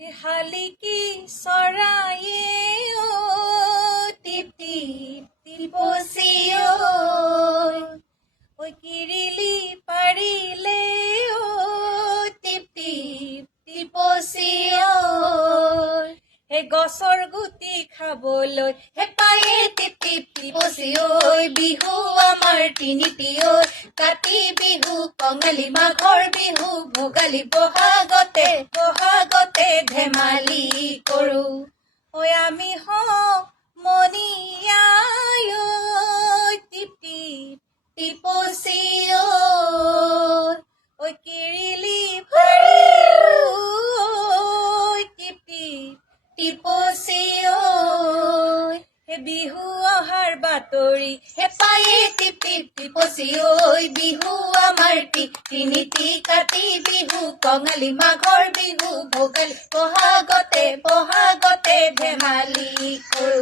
শালিকি চৰায়ে টিপ টিপ টিপচি ঐ কিৰিলি পাৰিলে টিপ টিপ টিপচি হে গছৰ গুটি খাবলৈ হে পায়ে টিপ টিপ টিপচি বিহু আমাৰ তিনিটি কাতি বিহু কঙালী মাঘৰ বিহু ভোগালী বহাগতে ধেমালি কৰো আমি হওঁ মণিয়াই টিপ টিপ টিপচি কিৰিলি পাৰিলো টিপ টিপ টিপচি হে বিহু অহাৰ বাতৰি হে পায়ে টিপ টিপ টিপচি বিহু আমাৰ তিনিটি কাতি বিহু কঙালী মাঘৰ বিহু ভোগালী বহাগতে ধেমালি কৰো।